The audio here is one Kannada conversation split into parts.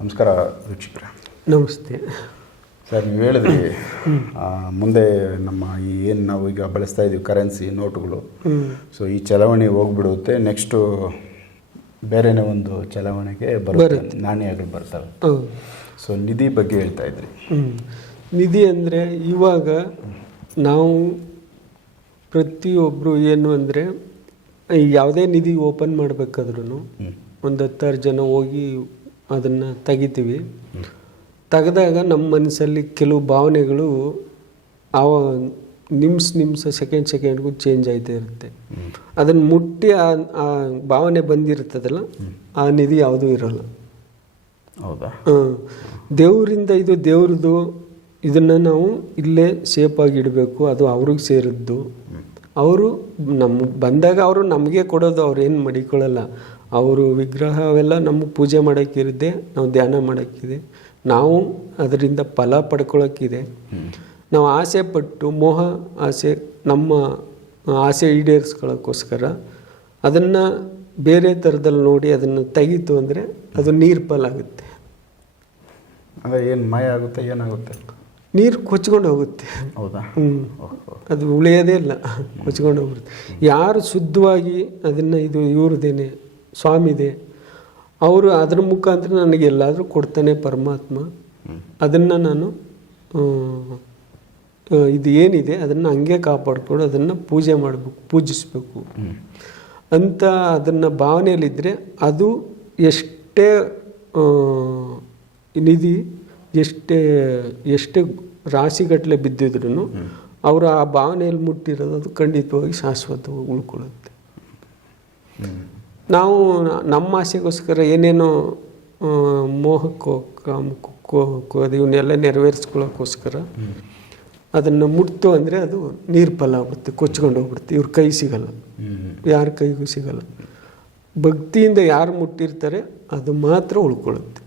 ನಮಸ್ಕಾರ ವೀಕ್ಷಕರೇ. ನಮಸ್ತೆ. ಸರ್ ನೀವು ಹೇಳಿದ್ರಿ ಮುಂದೆ ನಮ್ಮ ಈ ಏನು ನಾವು ಈಗ ಬಳಸ್ತಾ ಇದ್ದೀವಿ ಕರೆನ್ಸಿ ನೋಟುಗಳು. ಸೊ ಈ ಚಲಾವಣೆ ಹೋಗ್ಬಿಡುತ್ತೆ ನೆಕ್ಸ್ಟು ಬೇರೆನೇ ಒಂದು ಚಲಾವಣೆಗೆ ಬರುತ್ತೆ ನಾಣ್ಯಗಳು ಬರ್ತವೆ. ಸೊ ನಿಧಿ ಬಗ್ಗೆ ಹೇಳ್ತಾ ಇದ್ರಿ. ನಿಧಿ ಅಂದರೆ ಇವಾಗ ನಾವು ಪ್ರತಿಯೊಬ್ಬರು ಏನು ಅಂದರೆ ಯಾವುದೇ ನಿಧಿ ಓಪನ್ ಮಾಡಬೇಕಾದ್ರೂ ಒಂದು ಹತ್ತಾರು ಜನ ಹೋಗಿ ಅದನ್ನು ತೆಗಿತೀವಿ. ತೆಗೆದಾಗ ನಮ್ಮ ಮನಸ್ಸಲ್ಲಿ ಕೆಲವು ಭಾವನೆಗಳು ಆವ ನಿಮ್ಸ್ ನಿಮಿಷ ಸೆಕೆಂಡ್ ಸೆಕೆಂಡ್ಗೂ ಚೇಂಜ್ ಆಯ್ತಾ ಇರುತ್ತೆ. ಅದನ್ನು ಮುಟ್ಟಿ ಆ ಆ ಭಾವನೆ ಬಂದಿರ್ತದಲ್ಲ ಆ ನಿಧಿ ಯಾವುದೂ ಇರೋಲ್ಲ. ಹೌದಾ? ಆ, ದೇವರಿಂದ ಇದು ದೇವ್ರದ್ದು ಇದನ್ನು ನಾವು ಇಲ್ಲೇ ಸೇಫಾಗಿ ಇಡಬೇಕು ಅದು ಅವ್ರಿಗೆ ಸೇರಿದ್ದು. ಅವರು ನಮ್ಮ ಬಂದಾಗ ಅವರು ನಮಗೆ ಕೊಡೋದು ಅವ್ರು ಏನು ಮಡಿಕೊಳ್ಳಲ್ಲ. ಅವರು ವಿಗ್ರಹ ಅವೆಲ್ಲ ನಮಗೆ ಪೂಜೆ ಮಾಡೋಕ್ಕಿರುತ್ತೆ ನಾವು ಧ್ಯಾನ ಮಾಡೋಕ್ಕಿದೆ. ನಾವು ಅದರಿಂದ ಫಲ ಪಡ್ಕೊಳ್ಳೋಕ್ಕಿದೆ ನಾವು ಆಸೆ ಪಟ್ಟು ಮೋಹ ಆಸೆ ನಮ್ಮ ಆಸೆ ಈಡೇರಿಸ್ಕೊಳ್ಳೋಕ್ಕೋಸ್ಕರ ಅದನ್ನು ಬೇರೆ ಥರದಲ್ಲಿ ನೋಡಿ ಅದನ್ನು ತೆಗೀತು ಅಂದರೆ ಅದು ನೀರು ಆಗುತ್ತೆ. ಅಂದರೆ ಏನು ಮಾಯ ಆಗುತ್ತೆ ಏನಾಗುತ್ತೆ? ನೀರು ಕೊಚ್ಕೊಂಡು ಹೋಗುತ್ತೆ. ಹೌದಾ? ಹ್ಞೂ ಅದು ಉಳಿಯೋದೇ ಇಲ್ಲ ಕೊಚ್ಕೊಂಡು ಹೋಗುತ್ತೆ ಯಾರು ಶುದ್ಧವಾಗಿ ಅದನ್ನು ಇದು ಇವ್ರದೇನೆ ಸ್ವಾಮಿದೆ ಅವರು ಅದರ ಮುಖಾಂತರ ನನಗೆ ಎಲ್ಲಾದರೂ ಕೊಡ್ತಾನೆ ಪರಮಾತ್ಮ. ಅದನ್ನು ನಾನು ಇದು ಏನಿದೆ ಅದನ್ನು ಹಂಗೆ ಕಾಪಾಡ್ಕೊಂಡು ಅದನ್ನು ಪೂಜೆ ಮಾಡಬೇಕು, ಪೂಜಿಸಬೇಕು. ಅಂತ ಅದನ್ನು ಭಾವನೆಯಲ್ಲಿದ್ದರೆ ಅದು ಎಷ್ಟೇ ನಿಧಿ, ಎಷ್ಟೇ ಎಷ್ಟೇ ರಾಶಿಗಟ್ಟಲೆ ಬಿದ್ದಿದ್ರು ಅವರು ಆ ಭಾವನೆಯಲ್ಲಿ ಮುಟ್ಟಿರೋದು ಅದು ಖಂಡಿತವಾಗಿ ಶಾಶ್ವತವಾಗಿ ಉಳ್ಕೊಳ್ಳುತ್ತೆ. ನಾವು ನಮ್ಮ ಆಸೆಗೋಸ್ಕರ ಏನೇನೋ ಮೋಹಕ್ಕೋ ಅದು ಇವನ್ನೆಲ್ಲ ನೆರವೇರಿಸ್ಕೊಳ್ಳೋಕ್ಕೋಸ್ಕರ ಅದನ್ನು ಮುಟ್ತು ಅಂದರೆ ಅದು ನೀರು ಫಲ ಆಗ್ಬಿಡುತ್ತೆ ಕೊಚ್ಕೊಂಡು ಹೋಗ್ಬಿಡುತ್ತೆ. ಇವ್ರ ಕೈ ಸಿಗಲ್ಲ. ಯಾರ ಕೈಗೂ ಸಿಗಲ್ಲ. ಭಕ್ತಿಯಿಂದ ಯಾರು ಮುಟ್ಟಿರ್ತಾರೆ ಅದು ಮಾತ್ರ ಉಳ್ಕೊಳ್ಳುತ್ತೆ.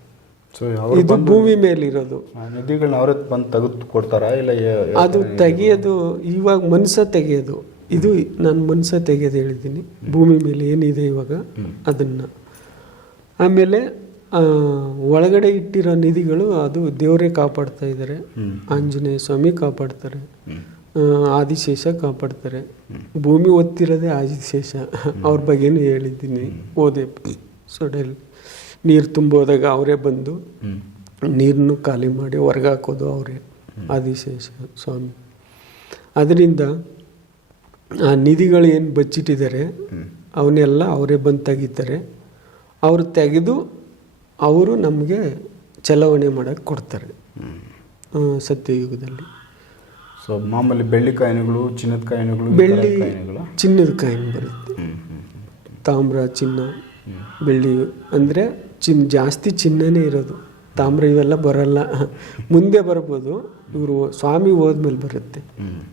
ಇದು ಭೂಮಿ ಮೇಲಿರೋದು. ಇರೋದು ನಿಧಿಗಳನ್ನ ಅವರೇ ಬಂದು ತೆಗೆದು ಕೊಡ್ತಾರಾ? ಇಲ್ಲ ಅದು ತೆಗೆಯೋದು ಇವಾಗ ಮನಸ್ಸ ತೆಗೆಯೋದು. ಇದು ನಾನು ಮನಸ್ಸ ತೆಗೆದು ಹೇಳಿದ್ದೀನಿ. ಭೂಮಿ ಮೇಲೆ ಏನಿದೆ ಇವಾಗ, ಅದನ್ನು. ಆಮೇಲೆ ಒಳಗಡೆ ಇಟ್ಟಿರೋ ನಿಧಿಗಳು ಅದು ದೇವರೇ ಕಾಪಾಡ್ತಾ ಇದ್ದಾರೆ ಆಂಜನೇಯ ಸ್ವಾಮಿ ಕಾಪಾಡ್ತಾರೆ. ಆದಿಶೇಷ ಕಾಪಾಡ್ತಾರೆ. ಭೂಮಿ ಒತ್ತಿರೋದೇ ಆದಿಶೇಷ. ಅವ್ರ ಬಗ್ಗೆನೂ ಹೇಳಿದ್ದೀನಿ. ಓದೆ ಸೊಡೆಲ್ ನೀರು ತುಂಬೋದಾಗ ಅವರೇ ಬಂದು ನೀರನ್ನು ಖಾಲಿ ಮಾಡಿ ಹೊರಗಾಕೋದು ಅವರೇ. ಆದಿಶೇಷ ಸ್ವಾಮಿ. ಅದರಿಂದ ಆ ನಿಧಿಗಳು ಏನು ಬಚ್ಚಿಟ್ಟಿದ್ದಾರೆ ಅವನ್ನೆಲ್ಲ ಅವರೇ ಬಂದು ತೆಗಿತಾರೆ. ಅವರು ತೆಗೆದು ಅವರು ನಮಗೆ ಚಲಾವಣೆ ಮಾಡೋಕ್ಕೆ ಕೊಡ್ತಾರೆ. ಸತ್ಯಯುಗದಲ್ಲಿ. ಸೊ ಮಾಮೂಲಿ ಬೆಳ್ಳಿ ಕಾಯಿನಗಳು ಚಿನ್ನದ ಕಾಯಿನಗಳು ಬೆಳ್ಳಿ ಚಿನ್ನದ ಕಾಯಿನ್ ಬರುತ್ತೆ. ತಾಮ್ರ ಚಿನ್ನ ಬೆಳ್ಳಿ ಅಂದರೆ ಚಿನ್ ಜಾಸ್ತಿ ಚಿನ್ನನೇ ಇರೋದು. ತಾಮ್ರ ಇವೆಲ್ಲ ಬರಲ್ಲ. ಮುಂದೆ ಬರ್ಬೋದು. ಇವರು ಸ್ವಾಮಿ ಹೋದ್ಮೇಲೆ ಬರುತ್ತೆ.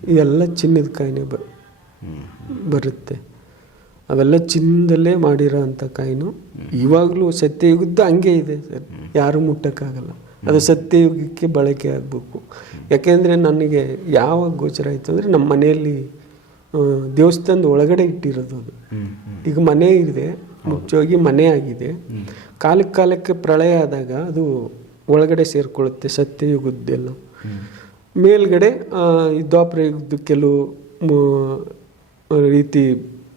ಇವೆಲ್ಲ ಚಿನ್ನದ ಕಾಯಿನೆ ಬ ಬರುತ್ತೆ. ಅವೆಲ್ಲ ಚಿನ್ನದಲ್ಲೇ ಮಾಡಿರೋ ಅಂಥ ಕಾಯಿನು ಇವಾಗಲೂ ಸತ್ಯಯುಗದ್ದು ಹಂಗೆ ಇದೆ ಸರ್. ಯಾರು ಮುಟ್ಟಕ್ಕಾಗಲ್ಲ. ಅದು ಸತ್ಯಯುಗಕ್ಕೆ ಬಳಕೆ ಆಗಬೇಕು. ಯಾಕೆಂದರೆ ನನಗೆ ಯಾವಾಗ ಗೋಚರ ಆಯಿತು ಅಂದರೆ ನಮ್ಮ ಮನೆಯಲ್ಲಿ ದೇವಸ್ಥಾನದ ಒಳಗಡೆ ಇಟ್ಟಿರೋದು ಅದು. ಈಗ ಮನೆ ಇದೆ ಮುಚ್ಚೋಗಿ ಮನೆ ಆಗಿದೆ. ಕಾಲಕ್ಕೆ ಕಾಲಕ್ಕೆ ಪ್ರಳಯ ಆದಾಗ ಅದು ಒಳಗಡೆ ಸೇರಿಕೊಳ್ಳುತ್ತೆ ಸತ್ಯಯುಗದ್ದೆಲ್ಲ ಮೇಲ್ಗಡೆ ಈ ದ್ವಾಪರ ಯುಗದ್ದು ಕೆಲವು ರೀತಿ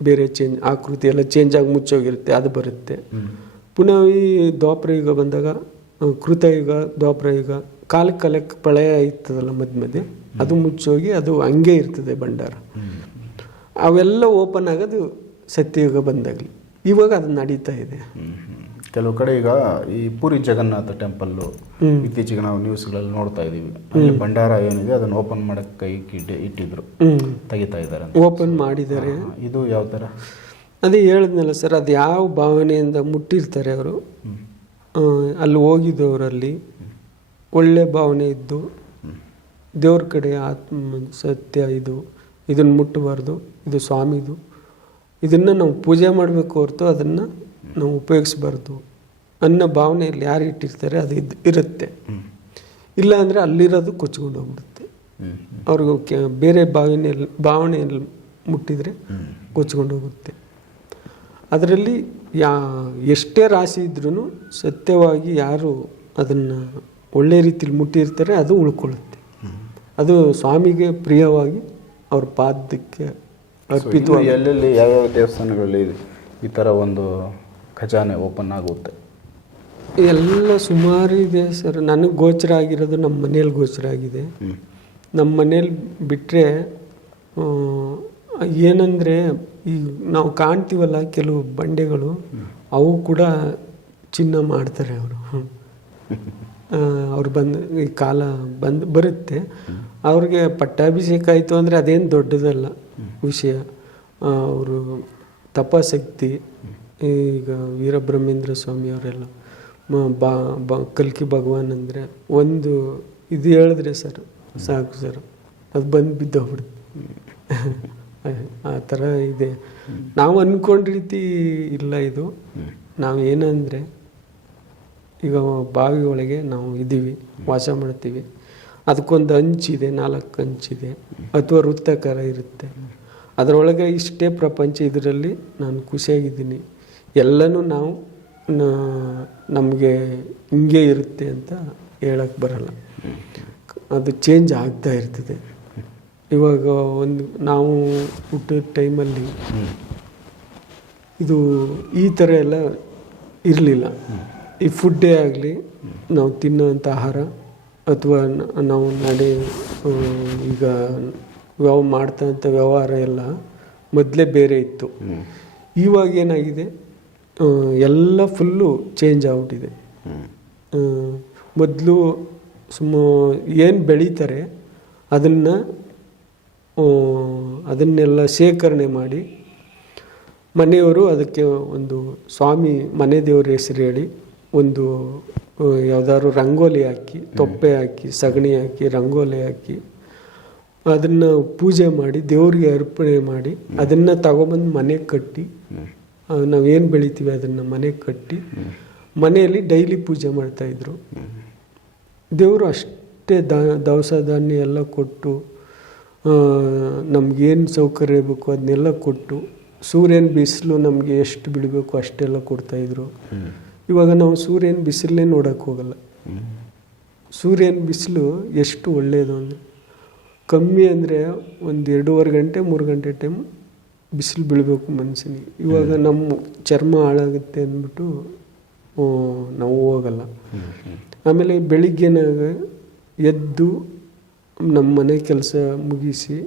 ಬೇರೆ ಚೇಂಜ್ ಆಕೃತಿ ಎಲ್ಲ ಚೇಂಜ್ ಆಗಿ ಮುಚ್ಚೋಗಿರುತ್ತೆ, ಅದು ಬರುತ್ತೆ. ಪುನಃ ಈ ದ್ವಾಪರ ಯುಗ ಬಂದಾಗ ಕೃತಯುಗ ದ್ವಾಪರ ಯುಗ ಕಾಲ ಕಾಲಕ್ಕೆ ಪ್ರಳಯ ಇರ್ತದಲ್ಲ ಮಧ್ಯ ಮಧ್ಯೆ, ಅದು ಮುಚ್ಚೋಗಿ ಅದು ಹಂಗೆ ಇರ್ತದೆ ಭಂಡಾರ. ಅವೆಲ್ಲ ಓಪನ್ ಆಗೋದು ಸತ್ಯಯುಗ ಬಂದಾಗಲಿ. ಇವಾಗ ಅದು ನಡೀತಾ ಇದೆ. ಕೆಲವು ಕಡೆ ಈಗ ಈ ಪುರಿ ಜಗನ್ನಾಥ ಟೆಂಪಲ್ಲು ಇತ್ತೀಚೆಗೆ ನಾವು ನ್ಯೂಸ್ಗಳಲ್ಲಿ ನೋಡ್ತಾ ಇದೀವಿ ಅಲ್ಲಿ ಭಂಡಾರ ಏನಿದೆ ಅದನ್ನು ಓಪನ್ ಮಾಡಕ್ಕೆ ಕೈ ಇಟ್ಟಿ ಇಟ್ಟಿದ್ರು. ತೆಗಿತಾ ಇದ್ದಾರೆ ಓಪನ್ ಮಾಡಿದ್ದಾರೆ. ಇದು ಯಾವ ಥರ? ಅದೇ ಹೇಳಿದ್ನಲ್ಲ ಸರ್ ಅದು ಯಾವ ಭಾವನೆಯಿಂದ ಮುಟ್ಟಿರ್ತಾರೆ ಅವರು? ಅಲ್ಲಿ ಹೋಗಿದ್ದವರಲ್ಲಿ ಒಳ್ಳೆ ಭಾವನೆ ಇದ್ದು ದೇವ್ರ ಕಡೆ ಆತ್ಮ ಸತ್ಯ ಇದು ಇದನ್ನು ಮುಟ್ಟಬಾರ್ದು ಇದು ಸ್ವಾಮಿದು. ಇದನ್ನು ನಾವು ಪೂಜೆ ಮಾಡಬೇಕು ಹೊರತು ಅದನ್ನು ನಾವು ಉಪಯೋಗಿಸ್ಬಾರ್ದು ಅನ್ನೋ ಭಾವನೆಯಲ್ಲಿ ಯಾರು ಇಟ್ಟಿರ್ತಾರೆ ಅದು ಇದು ಇರುತ್ತೆ. ಇಲ್ಲ ಅಂದರೆ ಅಲ್ಲಿರೋದು ಕೊಚ್ಕೊಂಡು ಹೋಗ್ಬಿಡುತ್ತೆ. ಅವ್ರಿಗೆ ಕೆ ಬೇರೆ ಭಾವನೆಯಲ್ಲಿ ಭಾವನೆಯಲ್ಲಿ ಮುಟ್ಟಿದರೆ ಕೊಚ್ಕೊಂಡು ಹೋಗುತ್ತೆ. ಅದರಲ್ಲಿ ಯಾ ಎಷ್ಟೇ ರಾಶಿ ಇದ್ರೂ ಸತ್ಯವಾಗಿ ಯಾರು ಅದನ್ನು ಒಳ್ಳೆ ರೀತಿಯಲ್ಲಿ ಮುಟ್ಟಿರ್ತಾರೆ ಅದು ಉಳ್ಕೊಳ್ಳುತ್ತೆ. ಅದು ಸ್ವಾಮಿಗೆ ಪ್ರಿಯವಾಗಿ ಅವ್ರ ಪಾದಕ್ಕೆ ಅರ್ಪಿತ ಎಲ್ಲೆಲ್ಲಿ ಯಾವ್ಯಾವ ದೇವಸ್ಥಾನಗಳಲ್ಲಿ ಈ ಥರ ಒಂದು ಖಜಾನೆ ಓಪನ್ ಆಗುತ್ತೆ. ಎಲ್ಲ ಸುಮಾರು ಇದೆ ಸರ್. ನನಗೆ ಗೋಚರ ಆಗಿರೋದು ನಮ್ಮ ಮನೇಲಿ ಗೋಚರ ಆಗಿದೆ. ನಮ್ಮ ಮನೇಲಿ ಬಿಟ್ಟರೆ ಏನಂದರೆ ಈ ನಾವು ಕಾಣ್ತೀವಲ್ಲ ಕೆಲವು ಬಂಡೆಗಳು ಅವು ಕೂಡ ಚಿನ್ನ ಮಾಡ್ತಾರೆ ಅವರು. ಅವ್ರು ಬಂದು ಈ ಕಾಲ ಬಂದು ಬರುತ್ತೆ. ಅವ್ರಿಗೆ ಪಟ್ಟಾಭಿಷೇಕ ಆಯಿತು ಅಂದರೆ ಅದೇನು ದೊಡ್ಡದಲ್ಲ ವಿಷಯ. ಅವರು ತಪಶಕ್ತಿ ಈಗ ವೀರಬ್ರಹ್ಮೇಂದ್ರ ಸ್ವಾಮಿ ಅವರೆಲ್ಲ, ಮ- ಬಾ, ಬ ಕಲ್ಕಿ ಭಗವಾನ್ ಅಂದರೆ ಒಂದು ಇದು ಹೇಳಿದ್ರೆ ಸರ್ ಸಾಕು ಸರ್, ಅದು ಬಂದು ಬಿದ್ದೋಗ್ಬಿಡುತ್ತೆ. ಆ ಥರ ಇದೆ. ನಾವು ಅಂದ್ಕೊಂಡ ರೀತಿ ಇಲ್ಲ ಇದು. ನಾವು ಏನಂದರೆ, ಈಗ ಬಾವಿ ಒಳಗೆ ನಾವು ಇದ್ದೀವಿ ವಾಸ ಮಾಡ್ತೀವಿ. ಅದಕ್ಕೊಂದು ಅಂಚಿದೆ ನಾಲ್ಕು ಅಂಚಿದೆ ಅಥವಾ ವೃತ್ತಾಕಾರ ಇರುತ್ತೆ. ಅದರೊಳಗೆ ಇಷ್ಟೇ ಪ್ರಪಂಚ ಇದರಲ್ಲಿ ನಾನು ಖುಷಿಯಾಗಿದ್ದೀನಿ. ಎಲ್ಲನೂ ನಾವು ನಮಗೆ ಹಿಂಗೆ ಇರುತ್ತೆ ಅಂತ ಹೇಳಕ್ಕೆ ಬರಲ್ಲ. ಅದು ಚೇಂಜ್ ಆಗ್ತಾ ಇರ್ತದೆ. ಇವಾಗ ಒಂದು ನಾವು ಹುಟ್ಟಿದ ಟೈಮಲ್ಲಿ ಇದು ಈ ಥರ ಎಲ್ಲ ಇರಲಿಲ್ಲ. ಈ ಫುಡ್ಡೇ ಆಗಲಿ ನಾವು ತಿನ್ನೋಂಥ ಆಹಾರ ಅಥವಾ ನಾವು ನಡೆ ಈಗ ವ್ಯವ ಮಾಡ್ತಂಥ ವ್ಯವಹಾರ ಎಲ್ಲ ಮೊದಲೇ ಬೇರೆ ಇತ್ತು. ಇವಾಗ ಏನಾಗಿದೆ? ಎಲ್ಲ ಫುಲ್ಲು ಚೇಂಜ್ ಆಗ್ಬಿಟ್ಟಿದೆ. ಮೊದಲು ಸುಮ್ಮ ಏನು ಬೆಳೀತಾರೆ ಅದನ್ನು ಅದನ್ನೆಲ್ಲ ಶೇಖರಣೆ ಮಾಡಿ ಮನೆಯವರು ಅದಕ್ಕೆ ಒಂದು ಸ್ವಾಮಿ ಮನೆ ದೇವರ ಹೆಸರು ಹೇಳಿ ಒಂದು ಯಾವುದಾದ್ರು ರಂಗೋಲಿ ಹಾಕಿ, ತೊಪ್ಪೆ ಹಾಕಿ, ಸಗಣಿ ಹಾಕಿ, ರಂಗೋಲಿ ಹಾಕಿ ಅದನ್ನು ಪೂಜೆ ಮಾಡಿ ದೇವರಿಗೆ ಅರ್ಪಣೆ ಮಾಡಿ ಅದನ್ನು ತಗೊಂಬಂದು ಮನೆಗೆ ಕಟ್ಟಿ ನಾವೇನು ಬೆಳಿತೀವಿ ಅದನ್ನು ಮನೆಗೆ ಕಟ್ಟಿ ಮನೆಯಲ್ಲಿ ಡೈಲಿ ಪೂಜೆ ಮಾಡ್ತಾಯಿದ್ರು ದೇವರು ಅಷ್ಟೇ ದ, ದವಸ ಧಾನ್ಯ ಎಲ್ಲ ಕೊಟ್ಟು ನಮಗೇನು ಸೌಕರ್ಯ ಬೇಕು ಅದನ್ನೆಲ್ಲ ಕೊಟ್ಟು, ಸೂರ್ಯನ ಬಿಸಿಲು ನಮಗೆ ಎಷ್ಟು ಬಿಡಬೇಕು ಅಷ್ಟೆಲ್ಲ ಕೊಡ್ತಾಯಿದ್ರು ಇವಾಗ ನಾವು ಸೂರ್ಯನ ಬಿಸಿಲೇ ನೋಡೋಕ್ಕೆ ಹೋಗಲ್ಲ. ಸೂರ್ಯನ ಬಿಸಿಲು ಎಷ್ಟು ಒಳ್ಳೆಯದು ಅಂದರೆ, ಕಮ್ಮಿ ಅಂದರೆ ಒಂದು ಎರಡೂವರೆ ಗಂಟೆ, ಮೂರು ಗಂಟೆ ಟೈಮ್ ಬಿಸಿಲು ಬೀಳಬೇಕು ಮನಸ್ಸಿಗೆ ಇವಾಗ ನಮ್ಮ ಚರ್ಮ ಹಾಳಾಗುತ್ತೆ ಅಂದ್ಬಿಟ್ಟು ನಾವು ಹೋಗಲ್ಲ. ಆಮೇಲೆ ಬೆಳಿಗ್ಗೆನಾಗ ಎದ್ದು ನಮ್ಮ ಮನೆ ಕೆಲಸ ಮುಗಿಸಿ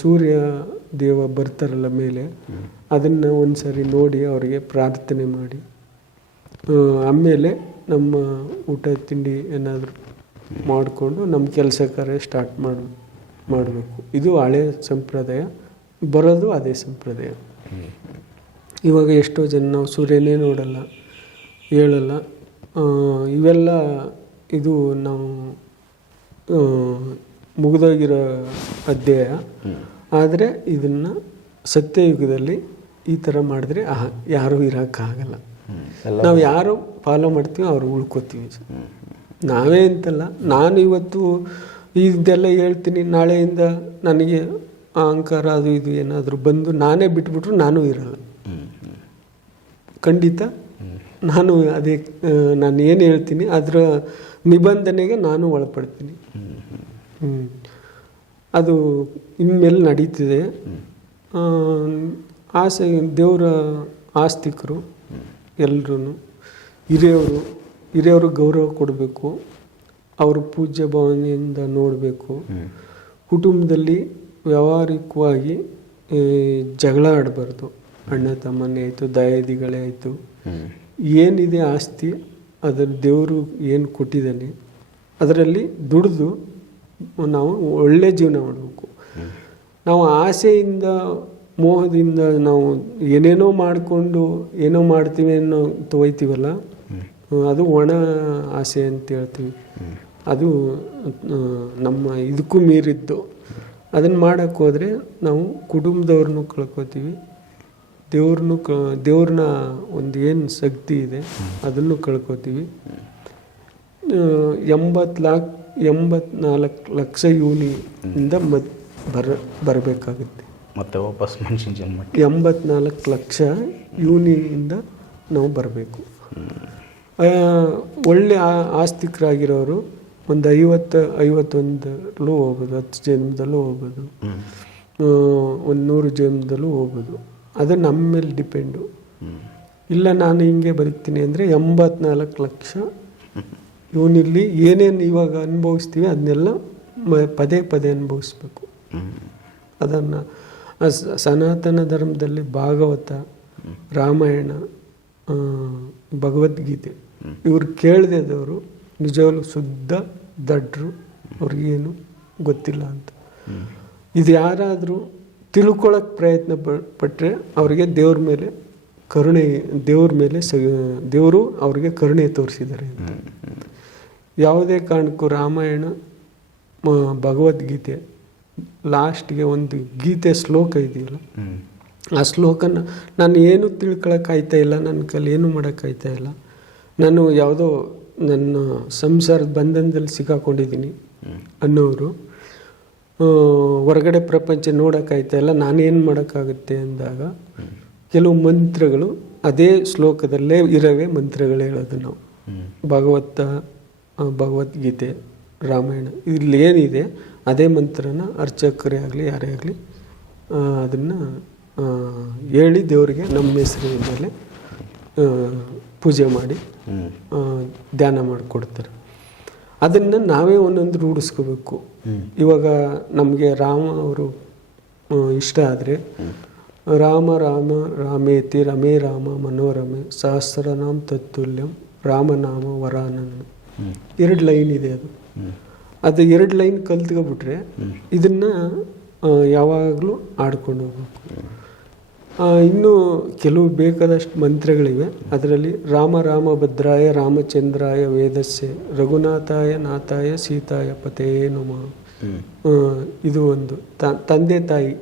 ಸೂರ್ಯ ದೇವ ಬರ್ತಾರಲ್ಲ ಮೇಲೆ ಅದನ್ನು ಒಂದು ಸರಿ ನೋಡಿ ಅವರಿಗೆ ಪ್ರಾರ್ಥನೆ ಮಾಡಿ ಆಮೇಲೆ ನಮ್ಮ ಊಟ ತಿಂಡಿ ಏನಾದರೂ ಮಾಡಿಕೊಂಡು ನಮ್ಮ ಕೆಲಸ ಕಾರ್ಯ ಸ್ಟಾರ್ಟ್ ಮಾಡಿ ಮಾಡಬೇಕು. ಇದು ಹಳೆ ಸಂಪ್ರದಾಯ. ಬರೋದು ಅದೇ ಸಂಪ್ರದಾಯ. ಇವಾಗ ಎಷ್ಟೋ ಜನ ನಾವು ಸೂರ್ಯನೇ ನೋಡಲ್ಲ, ಹೇಳಲ್ಲ. ಇವೆಲ್ಲ ಇದು ನಾವು ಮುಗಿದೋಗಿರೋ ಅಧ್ಯಾಯ. ಆದರೆ ಇದನ್ನು ಸತ್ಯಯುಗದಲ್ಲಿ ಈ ಥರ ಮಾಡಿದ್ರೆ ಯಾರೂ ಇರೋಕ್ಕಾಗಲ್ಲ ನಾವು ಯಾರು ಫಾಲೋ ಮಾಡ್ತೀವಿ ಅವ್ರು ಉಳ್ಕೋತೀವಿ. ನಾವೇ ಅಂತಲ್ಲ, ನಾನು ಇವತ್ತು ಇದೆಲ್ಲ ಹೇಳ್ತೀನಿ, ನಾಳೆಯಿಂದ ನನಗೆ ಅಹಂಕಾರ ಅದು ಇದು ಏನಾದರೂ ಬಂದು ನಾನೇ ಬಿಟ್ಬಿಟ್ರು ನಾನು ಇರಲ್ಲ. ಖಂಡಿತ ನಾನು ಅದೇ ನಾನು ಏನು ಹೇಳ್ತೀನಿ ಅದರ ನಿಬಂಧನೆಗೆ ನಾನು ಒಳಪಡ್ತೀನಿ. ಅದು ಇನ್ಮೇಲೆ ನಡೀತಿದೆ. ಆಸೆ ದೇವರ ಆಸ್ತಿಕರು ಎಲ್ಲರೂ ಹಿರಿಯವರು ಹಿರಿಯವರು ಗೌರವ ಕೊಡಬೇಕು ಅವರು ಪೂಜ್ಯ ಭಾವನೆಯಿಂದ ನೋಡಬೇಕು. ಕುಟುಂಬದಲ್ಲಿ ವ್ಯಾವಹಾರಿಕವಾಗಿ ಜಗಳ ಆಡಬಾರ್ದು. ಅಣ್ಣ ತಮ್ಮನೇ ಆಯಿತು ದಯಾದಿಗಳೇ ಆಯಿತು. ಏನಿದೆ ಆಸ್ತಿ ಅದರ ದೇವರು ಏನು ಕೊಟ್ಟಿದ್ದಾನೆ ಅದರಲ್ಲಿ ದುಡಿದು ನಾವು ಒಳ್ಳೆ ಜೀವನ ಮಾಡಬೇಕು. ನಾವು ಆಸೆಯಿಂದ ಮೋಹದಿಂದ ನಾವು ಏನೇನೋ ಮಾಡಿಕೊಂಡು ಏನೋ ಮಾಡ್ತೀವಿ ಅನ್ನೋ ತೊಗೊಯ್ತೀವಲ್ಲ ಅದು ಒಣ ಆಸೆ ಅಂತ ಹೇಳ್ತೀವಿ. ಅದು ನಮ್ಮ ಇದಕ್ಕೂ ಮೀರಿದ್ದು. ಅದನ್ನು ಮಾಡೋಕ್ಕೆ ಹೋದರೆ ನಾವು ಕುಟುಂಬದವ್ರನ್ನೂ ಕಳ್ಕೊತೀವಿ. ದೇವ್ರನ್ನೂ ಕ ದೇವ್ರನ್ನ ಒಂದು ಏನು ಶಕ್ತಿ ಇದೆ ಅದನ್ನು ಕಳ್ಕೊತೀವಿ. ಎಂಬತ್ತು ಲಾಕ್ ಎಂಬತ್ನಾಲ್ಕು ಲಕ್ಷ ಯೂನಿಯಿಂದ ಮತ್ ಬರ ಬರಬೇಕಾಗುತ್ತೆ. ಮತ್ತೆ ವಾಪಸ್ ಮನುಷ್ಯನ ಜನ್ಮಕ್ಕೆ? ಎಂಬತ್ನಾಲ್ಕು ಲಕ್ಷ ಯೂನಿಯಿಂದ ನಾವು ಬರಬೇಕು. ಒಳ್ಳೆ ಆಸ್ತಿಕರಾಗಿರೋರು ಒಂದು ಐವತ್ತು ಐವತ್ತೊಂದರಲ್ಲೂ ಹೋಗೋದು ಹತ್ತು ಜನ್ಮದಲ್ಲೂ ಹೋಗೋದು ಒಂದು ನೂರು ಜನ್ಮದಲ್ಲೂ ಹೋಗೋದು ಅದು ನಮ್ಮ ಮೇಲೆ ಡಿಪೆಂಡು ಇಲ್ಲ ನಾನು ಹಿಂಗೆ ಬದುಕ್ತೀನಿ ಅಂದರೆ ಎಂಬತ್ನಾಲ್ಕು ಲಕ್ಷ ಇವನಿಲ್ಲಿ ಏನೇನು ಇವಾಗ ಅನುಭವಿಸ್ತೀವಿ ಅದನ್ನೆಲ್ಲ ಮ ಪದೇ ಪದೇ ಅನುಭವಿಸ್ಬೇಕು. ಅದನ್ನು ಸನಾತನ ಧರ್ಮದಲ್ಲಿ ಭಾಗವತ ರಾಮಾಯಣ ಭಗವದ್ಗೀತೆ ಇವ್ರು ಕೇಳದೇದವರು ನಿಜವಾಗ್ಲೂ ಶುದ್ಧ ದಡ್ರು ಅವ್ರಿಗೇನು ಗೊತ್ತಿಲ್ಲ ಅಂತ. ಇದು ಯಾರಾದರೂ ತಿಳ್ಕೊಳ್ಳೋಕೆ ಪ್ರಯತ್ನ ಪಟ್ಟರೆ ಅವರಿಗೆ ದೇವ್ರ ಮೇಲೆ ಕರುಣೆ ದೇವ್ರ ಮೇಲೆ ಸ ದೇವರು ಅವರಿಗೆ ಕರುಣೆ ತೋರಿಸಿದ್ದಾರೆ ಅಂತ. ಯಾವುದೇ ಕಾರಣಕ್ಕೂ ರಾಮಾಯಣ ಭಗವದ್ಗೀತೆ ಲಾಸ್ಟ್ಗೆ ಒಂದು ಗೀತೆ ಶ್ಲೋಕ ಇದೆಯಲ್ಲ ಆ ಶ್ಲೋಕನ ನಾನು ಏನು ತಿಳ್ಕೊಳಕ್ಕಾಯ್ತಾ ಇಲ್ಲ ನನ್ನ ಕೈಲಿ ಏನು ಮಾಡೋಕ್ಕಾಯ್ತಾ ಇಲ್ಲ ನಾನು ಯಾವುದೋ ನನ್ನ ಸಂಸಾರದ ಬಂಧನದಲ್ಲಿ ಸಿಕ್ಕಾಕೊಂಡಿದ್ದೀನಿ ಅನ್ನೋರು ಹೊರಗಡೆ ಪ್ರಪಂಚ ನೋಡೋಕ್ಕಾಯ್ತಾ ಇಲ್ಲ, ನಾನೇನು ಮಾಡೋಕ್ಕಾಗುತ್ತೆ ಅಂದಾಗ ಕೆಲವು ಮಂತ್ರಗಳು ಅದೇ ಶ್ಲೋಕದಲ್ಲೇ ಇರವೇ ಮಂತ್ರಗಳು ಹೇಳೋದು ನಾವು. ಭಗವತ್ತ ಭಗವದ್ಗೀತೆ, ರಾಮಾಯಣ ಇಲ್ಲಿ ಏನಿದೆ, ಅದೇ ಮಂತ್ರನ ಅರ್ಚಕರೇ ಆಗಲಿ, ಯಾರೇ ಆಗಲಿ ಅದನ್ನು ಹೇಳಿ ದೇವರಿಗೆ ನಮ್ಮ ಹೆಸರಿನ ಮೇಲೆ ಪೂಜೆ ಮಾಡಿ ಧ್ಯಾನ ಮಾಡಿಕೊಡ್ತಾರೆ. ಅದನ್ನು ನಾವೇ ಒಂದೊಂದು ರೂಢಿಸ್ಕೋಬೇಕು. ಇವಾಗ ನಮಗೆ ರಾಮ ಅವರು ಇಷ್ಟ ಆದರೆ ರಾಮ ರಾಮ ರಾಮೇತಿ ರಮೇ ರಾಮ ಮನೋರಮೆ ಸಹಸ್ರನಾಮ ತತ್ತುಲ್ಯಂ ರಾಮನಾಮ ವರಾನನ್ನ. ಎರಡು ಲೈನ್ ಇದೆ ಅದು. ಅದು ಎರಡು ಲೈನ್ ಕಲ್ತ್ಕೊಬಿಟ್ರೆ ಇದನ್ನು ಯಾವಾಗಲೂ ಆಡ್ಕೊಂಡು ಹೋಗ್ಬೇಕು. ಇನ್ನು ಕೆಲವು ಬೇಕಾದಷ್ಟು ಮಂತ್ರಗಳಿವೆ. ಅದರಲ್ಲಿ ರಾಮ ರಾಮ ಭದ್ರಾಯ ರಾಮಚಂದ್ರಾಯ ವೇದಸ್ಸೆ ರಘುನಾಥಾಯ ನಾಥಾಯ ಸೀತಾಯ ಪತೇ ನಮ. ಇದು ಒಂದು. ತಂದೆ ತಾಯಿ.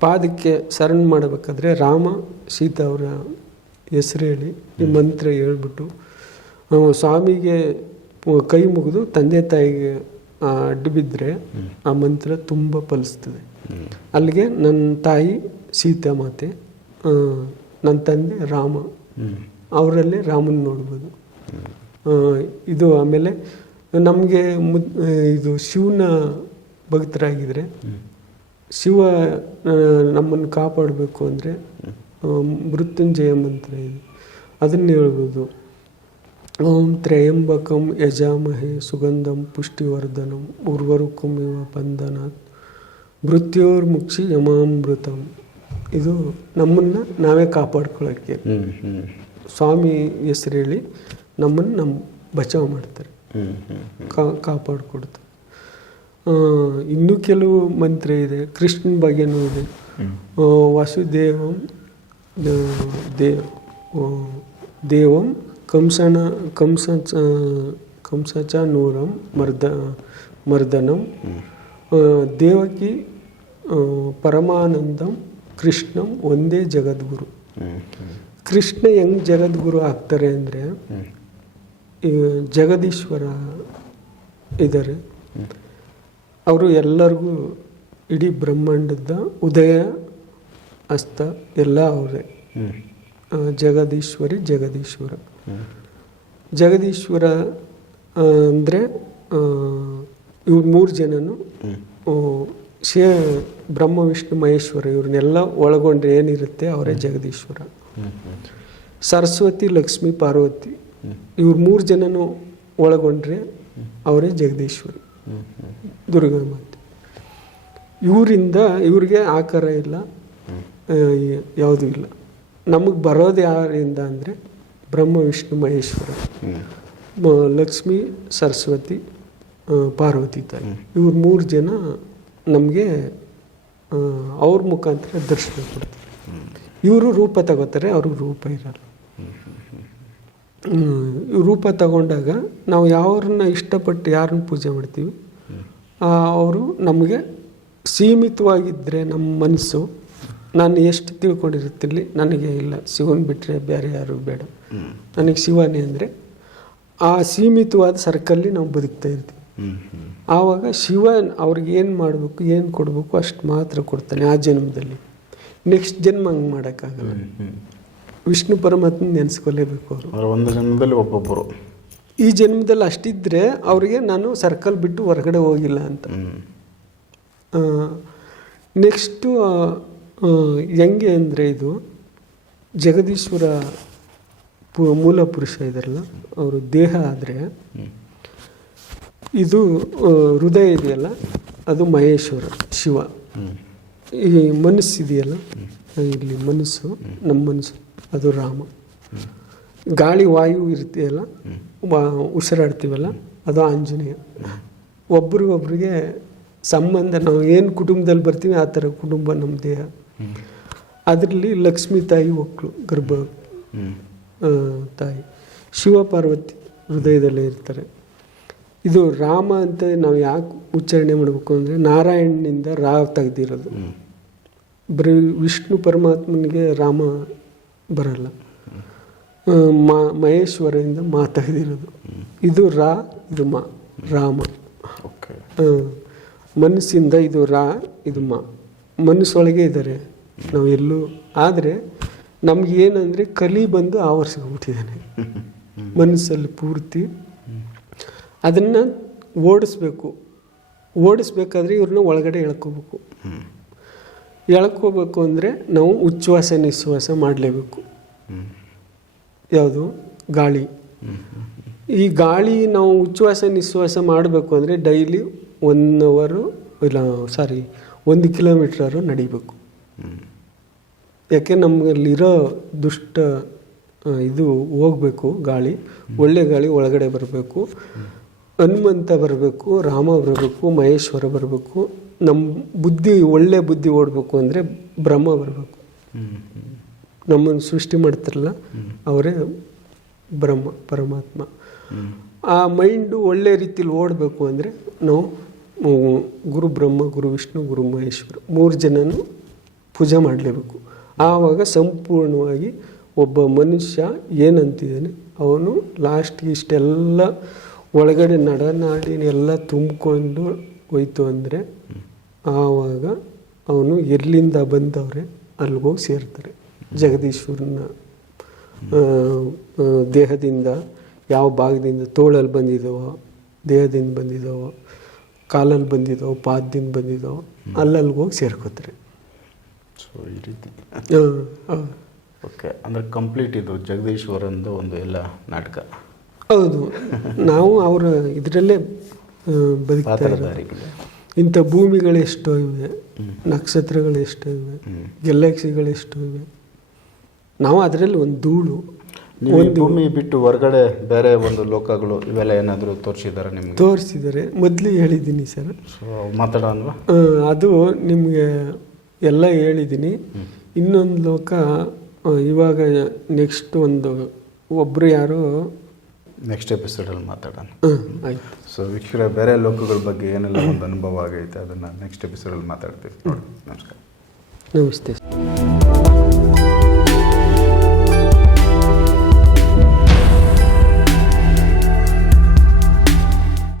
ಪಾದಕ್ಕೆ ಶರಣ ಮಾಡಬೇಕಾದ್ರೆ ರಾಮ ಸೀತಾ ಅವರ ಹೆಸರು ಹೇಳಿ ಈ ಮಂತ್ರ ಹೇಳ್ಬಿಟ್ಟು ಸ್ವಾಮಿಗೆ ಕೈ ಮುಗಿದು ತಂದೆ ತಾಯಿಗೆ ಅಡ್ಡು ಬಿದ್ದರೆ ಆ ಮಂತ್ರ ತುಂಬ ಫಲಿಸ್ತದೆ. ಅಲ್ಲಿಗೆ ನನ್ನ ತಾಯಿ ಸೀತಾ ಮಾತೆ ನನ್ನ ತಂದೆ ರಾಮ. ಅವರಲ್ಲೇ ರಾಮನ ನೋಡ್ಬೋದು. ಇದು ಆಮೇಲೆ ನಮಗೆ ಮುದ್ ಇದು ಶಿವನ ಭಕ್ತರಾಗಿದ್ದರೆ ಶಿವ ನಮ್ಮನ್ನು ಕಾಪಾಡಬೇಕು ಅಂದರೆ ಮೃತ್ಯುಂಜಯ ಮಂತ್ರ ಇದೆ. ಅದನ್ನು ಹೇಳ್ಬೋದು. ಓಂ ತ್ರಯಂಬಕಂ ಯಜಾಮಹೆ ಸುಗಂಧಂ ಪುಷ್ಟಿವರ್ಧನಂ ಉರ್ವರುಕುಮಿವ ಬಂಧನಾತ್ ಮೃತ್ಯೋರ್ಮುಕ್ಷಿ ಯಮಾಮೃತಂ. ಇದು ನಮ್ಮನ್ನು ನಾವೇ ಕಾಪಾಡ್ಕೊಳ್ಳೋಕ್ಕೆ ಸ್ವಾಮಿ ಹೆಸರು ಹೇಳಿ ನಮ್ಮನ್ನು ನಮ್ಮ ಬಚಾವ್ ಮಾಡ್ತಾರೆ. ಕಾ ಕಾಪಾಡಿಕೊಡ್ತಾರೆ. ಇನ್ನೂ ಕೆಲವು ಮಂತ್ರ ಇದೆ. ಕೃಷ್ಣನ ಬಗ್ಗೆನೂ ಇದೆ. ವಾಸುದೇವಂ ದೇ ದೇವ್ ಕಂಸನ ಕಂಸ ಕಂಸಚ ನೂರಂ ಮರ್ದ ಮರ್ದನಂ. ದೇವಕಿ ಪರಮಾನಂದಂ ಕೃಷ್ಣಂ ಒಂದೇ ಜಗದ್ಗುರು. ಕೃಷ್ಣ ಹೆಂಗ್ ಜಗದ್ಗುರು ಆಗ್ತಾರೆ ಅಂದರೆ ಜಗದೀಶ್ವರ ಇದ್ದಾರೆ ಅವರು ಎಲ್ಲರಿಗೂ ಇಡೀ ಬ್ರಹ್ಮಾಂಡದ ಉದಯ ಅಸ್ತ ಎಲ್ಲ ಅವರೇ. ಜಗದೀಶ್ವರಿ ಜಗದೀಶ್ವರ. ಜಗದೀಶ್ವರ ಅಂದರೆ ಇವ್ರು ಮೂರು ಜನನು ಶೇ ಬ್ರಹ್ಮ, ವಿಷ್ಣು, ಮಹೇಶ್ವರ ಇವ್ರನ್ನೆಲ್ಲ ಒಳಗೊಂಡ್ರೆ ಏನಿರುತ್ತೆ ಅವರೇ ಜಗದೀಶ್ವರ. ಸರಸ್ವತಿ, ಲಕ್ಷ್ಮಿ, ಪಾರ್ವತಿ ಇವ್ರ ಮೂರು ಜನನು ಒಳಗೊಂಡ್ರೆ ಅವರೇ ಜಗದೀಶ್ವರಿ. ದುರ್ಗಾ ಮಾತೆ. ಇವರಿಂದ ಇವ್ರಿಗೆ ಆಕಾರ ಇಲ್ಲ ಯಾವುದೂ ಇಲ್ಲ. ನಮಗೆ ಬರೋದು ಯಾರಿಂದ ಅಂದರೆ ಬ್ರಹ್ಮ, ವಿಷ್ಣು, ಮಹೇಶ್ವರ. ಲಕ್ಷ್ಮಿ, ಸರಸ್ವತಿ ಪಾರ್ವತಿ ತಾಯಿ. ಇವ್ರ ಮೂರು ಜನ ನಮಗೆ ಅವ್ರ ಮುಖಾಂತರ ದರ್ಶನ ಕೊಡ್ತಾರೆ. ಇವರು ರೂಪ ತಗೋತಾರೆ ಅವ್ರಿಗೆ ರೂಪ ಇರಲ್ಲ. ರೂಪ ತಗೊಂಡಾಗ ನಾವು ಯಾವ್ರನ್ನ ಇಷ್ಟಪಟ್ಟು ಯಾರನ್ನ ಪೂಜೆ ಮಾಡ್ತೀವಿ ಅವರು ನಮಗೆ ಸೀಮಿತವಾಗಿದ್ದರೆ ನಮ್ಮ ಮನಸ್ಸು ನಾನು ಎಷ್ಟು ತಿಳ್ಕೊಂಡಿರ್ತಿರ್ಲಿ ನನಗೆ ಇಲ್ಲ ಶಿವನ್ ಬಿಟ್ಟರೆ ಬೇರೆ ಯಾರು ಬೇಡ. ನನಗೆ ಶಿವನೇ ಅಂದರೆ ಆ ಸೀಮಿತವಾದ ಸರ್ಕಲ್ಲಿ ನಾವು ಬದುಕ್ತಾ ಇರ್ತೀವಿ. ಆವಾಗ ಶಿವ ಅವ್ರಿಗೆ ಏನು ಮಾಡಬೇಕು ಏನು ಕೊಡಬೇಕು ಅಷ್ಟು ಮಾತ್ರ ಕೊಡ್ತಾನೆ ಆ ಜನ್ಮದಲ್ಲಿ. ನೆಕ್ಸ್ಟ್ ಜನ್ಮ ಹಂಗೆ ಮಾಡೋಕ್ಕಾಗಲ್ಲ. ವಿಷ್ಣು ಪರಮಾತ್ಮ ನೆನೆಸ್ಕೊಲೇಬೇಕು ಅವರು. ಒಂದು ಜನ್ಮದಲ್ಲಿ ಒಬ್ಬೊಬ್ಬರು. ಈ ಜನ್ಮದಲ್ಲಿ ಅಷ್ಟಿದ್ದರೆ ಅವರಿಗೆ ನಾನು ಸರ್ಕಲ್ ಬಿಟ್ಟು ಹೊರಗಡೆ ಹೋಗಿಲ್ಲ ಅಂತ. ನೆಕ್ಸ್ಟು ಹೆಂಗೆ ಅಂದರೆ ಇದು ಜಗದೀಶ್ವರ ಪು ಮೂಲ ಪುರುಷ ಇದಾರಲ್ಲ ಅವರು ದೇಹ ಆದರೆ ಇದು ಹೃದಯ ಇದೆಯಲ್ಲ, ಅದು ಮಹೇಶ್ವರ, ಶಿವ. ಈ ಮನಸ್ಸು ಇದೆಯಲ್ಲ ಇಲ್ಲಿ ಮನಸ್ಸು, ನಮ್ಮ ಮನಸ್ಸು, ಅದು ರಾಮ. ಗಾಳಿ, ವಾಯು ಇರ್ತೀಯಲ್ಲ ವಾ- ಉಸಿರಾಡ್ತೀವಲ್ಲ, ಅದು ಆಂಜನೇಯ. ಒಬ್ರಿಗೊಬ್ರಿಗೆ ಸಂಬಂಧ, ನಾವು ಏನು ಕುಟುಂಬದಲ್ಲಿ ಬರ್ತೀವಿ, ಆ ಥರ ಕುಟುಂಬ, ನಮ್ಮ ದೇಹ. ಅದರಲ್ಲಿ ಲಕ್ಷ್ಮೀ ತಾಯಿ ಒಕ್ಕಳು ಗರ್ಭ ತಾಯಿ. ಶಿವ ಪಾರ್ವತಿ ಹೃದಯದಲ್ಲೇ ಇರ್ತಾರೆ. ಇದು ರಾಮ ಅಂತ ನಾವು ಯಾಕೆ ಉಚ್ಚಾರಣೆ ಮಾಡಬೇಕು ಅಂದರೆ ನಾರಾಯಣನಿಂದ ರಾ ತೆಗೆದಿರೋದು. ಬರೀ ವಿಷ್ಣು ಪರಮಾತ್ಮನಿಗೆ ರಾಮ ಬರಲ್ಲ. ಮಾ ಮಹೇಶ್ವರದಿಂದ ಮಾ ತೆಗೆದಿರೋದು. ಇದು ರಾ ಇದು ಮಾ ರಾಮ. ಮನಸ್ಸಿಂದ ಇದು ರಾ ಇದು ಮಾ. ಮನಸ್ಸೊಳಗೆ ಇದ್ದಾರೆ ನಾವು ಎಲ್ಲೂ. ಆದರೆ ನಮ್ಗೆ ಏನಂದರೆ ಕಲಿ ಬಂದು ಆವರಿಸ್ಕೊಂಡ್ಬಿಟ್ಟಿದ್ದಾನೆ. ಮನಸ್ಸಲ್ಲಿ ಪೂರ್ತಿ ಅದನ್ನು ಓಡಿಸ್ಬೇಕು. ಓಡಿಸ್ಬೇಕಾದ್ರೆ ಇವ್ರನ್ನ ಒಳಗಡೆ ಎಳ್ಕೋಬೇಕು. ಎಳ್ಕೋಬೇಕು ಅಂದರೆ ನಾವು ಉಚ್ಛ್ವಾಸ ನಿಶ್ವಾಸ ಮಾಡಲೇಬೇಕು. ಯಾವುದು? ಗಾಳಿ. ಈ ಗಾಳಿ ನಾವು ಉಚ್ಛ್ವಾಸ ನಿಶ್ವಾಸ ಮಾಡಬೇಕು ಅಂದರೆ ಡೈಲಿ ಒನ್ ಅವರು, ಇಲ್ಲ, ಸಾರಿ, ಒಂದು ಕಿಲೋಮೀಟ್ರಾರು ನಡಿಬೇಕು. ಯಾಕೆ? ನಮ್ಮಲ್ಲಿರೋ ದುಷ್ಟ ಇದು ಹೋಗಬೇಕು ಗಾಳಿ, ಒಳ್ಳೆ ಗಾಳಿ ಒಳಗಡೆ ಬರಬೇಕು. ಹನುಮಂತ ಬರಬೇಕು, ರಾಮ ಬರಬೇಕು, ಮಹೇಶ್ವರ ಬರಬೇಕು ನಮ್ಮ ಬುದ್ಧಿ, ಒಳ್ಳೆ ಬುದ್ಧಿ ಓಡಬೇಕು ಅಂದರೆ ಬ್ರಹ್ಮ ಬರಬೇಕು. ನಮ್ಮನ್ನು ಸೃಷ್ಟಿ ಮಾಡ್ತಾರಲ್ಲ, ಅವರೇ ಬ್ರಹ್ಮ, ಪರಮಾತ್ಮ. ಆ ಮೈಂಡು ಒಳ್ಳೆ ರೀತಿಲಿ ಓಡಬೇಕು ಅಂದರೆ ನಾವು ಗುರು ಬ್ರಹ್ಮ, ಗುರು ವಿಷ್ಣು, ಗುರು ಮಹೇಶ್ವರ ಮೂರು ಜನನು ಪೂಜೆ ಮಾಡಲೇಬೇಕು. ಆವಾಗ ಸಂಪೂರ್ಣವಾಗಿ ಒಬ್ಬ ಮನುಷ್ಯ ಏನಂತಿದ್ದಾನೆ, ಅವನು ಲಾಸ್ಟ್ಗೆ ಇಷ್ಟೆಲ್ಲ ಒಳಗಡೆ ನಡನಾಡಿನೆಲ್ಲ ತುಂಬಿಕೊಂಡು ಹೋಯ್ತು ಅಂದರೆ ಆವಾಗ ಅವನು ಎಲ್ಲಿಂದ ಬಂದವ್ರೆ ಅಲ್ಲಿಗೋಗಿ ಸೇರ್ತಾರೆ. ಜಗದೀಶ್ವರನ ದೇಹದಿಂದ ಯಾವ ಭಾಗದಿಂದ ತೋಳಲ್ಲಿ ಬಂದಿದ್ದಾವೋ ದೇಹದಿಂದ ಬಂದಿದ್ದಾವೋ ಕಾಲಲ್ಲಿ ಬಂದಿದ್ದಾವೋ ಪಾದದಿಂದ ಬಂದಿದ್ದಾವೋ ಅಲ್ಲಲ್ಲಿ ಹೋಗಿ ಸೇರ್ಕೋತಾರೆ. ಸೊ ಈ ರೀತಿ. ಓಕೆ ಅಂದರೆ ಕಂಪ್ಲೀಟ್ ಇದು ಜಗದೀಶ್ವರಂದು ಒಂದು ಎಲ್ಲ ನಾಟಕ. ಹೌದು. ನಾವು ಅವರ ಇದರಲ್ಲೇ ಬದುಕ್ತಾ ಇಂಥ ಭೂಮಿಗಳು ಎಷ್ಟೋ ಇವೆ ನಕ್ಷತ್ರಗಳು ಎಷ್ಟೋ ಇವೆ ಹ್ಮ್. ಗ್ಯಾಲಕ್ಸಿಗಳು ಎಷ್ಟೋ ಇವೆ. ನಾವು ಅದರಲ್ಲಿ ಒಂದು ಧೂಳು ಒಂದು ಭೂಮಿ ಬಿಟ್ಟು ಹೊರಗಡೆ ಬೇರೆ ಒಂದು ಲೋಕಗಳು ಇವೆಲ್ಲ ಏನಾದರೂ ತೋರಿಸಿದ್ದಾರೆ ನಿಮ್ಗೆ? ತೋರಿಸಿದ್ದಾರೆ ಮೊದಲು ಹೇಳಿದ್ದೀನಿ ಸರ್. ಆ, ಅದು ನಿಮಗೆ ಎಲ್ಲ ಹೇಳಿದ್ದೀನಿ. ಇನ್ನೊಂದು ಲೋಕ ಇವಾಗ ನೆಕ್ಸ್ಟ್ ಒಂದು ಒಬ್ಬರು ಯಾರೋ ನೆಕ್ಸ್ಟ್ ಎಪಿಸೋಡಲ್ಲಿ ಮಾತಾಡೋಣ. ಸೊ ವೀಕ್ಷಕರ ಬೇರೆ ಲೋಕಗಳ ಬಗ್ಗೆ ಏನೆಲ್ಲ ಒಂದು ಅನುಭವ ಆಗೈತೆ ಅದನ್ನು ನೆಕ್ಸ್ಟ್ ಎಪಿಸೋಡಲ್ಲಿ ಮಾತಾಡ್ತೀವಿ. ನೋಡಿ ನಮಸ್ಕಾರ. ನಮಸ್ತೆ.